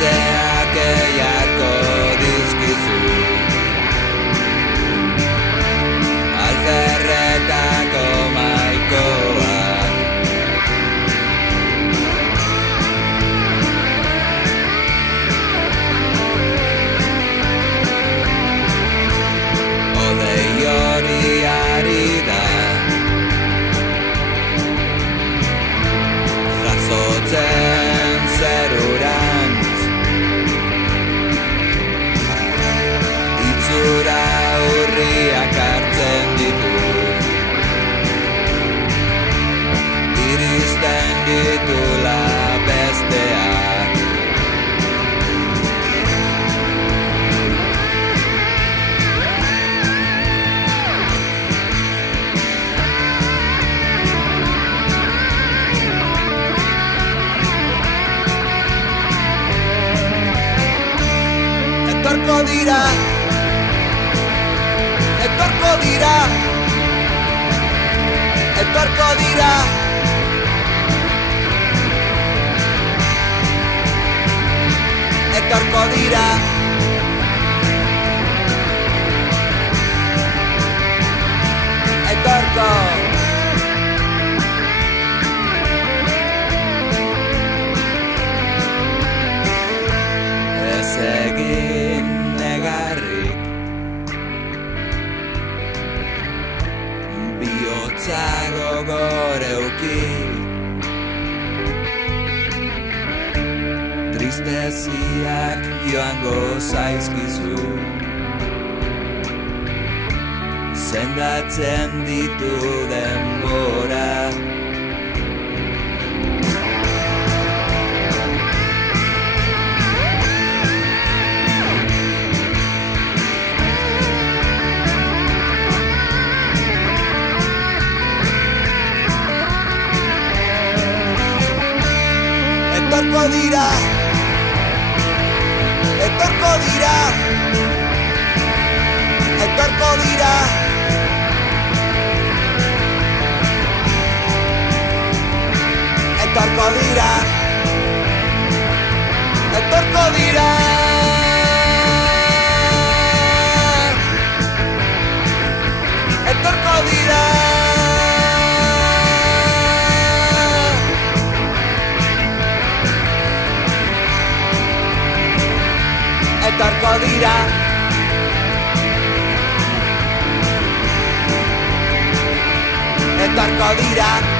Haizeak eiako dizkizu alferretako malkoak Odei hori ari da jasotzen zerurantz Itzura urriak hartzen ditu Iristen ditula besteak Etorko dira Etorko dira Etorko dira Etorko dira Etorko Ez egin negarrik Bihotza gogor euki Tristeziak joango zaizkizu Sendatzen ditu denbora Etorko dira Etorko dira Etorko dira Etorko dira Etorko dira Etorko dira Etorko dira Etorko dira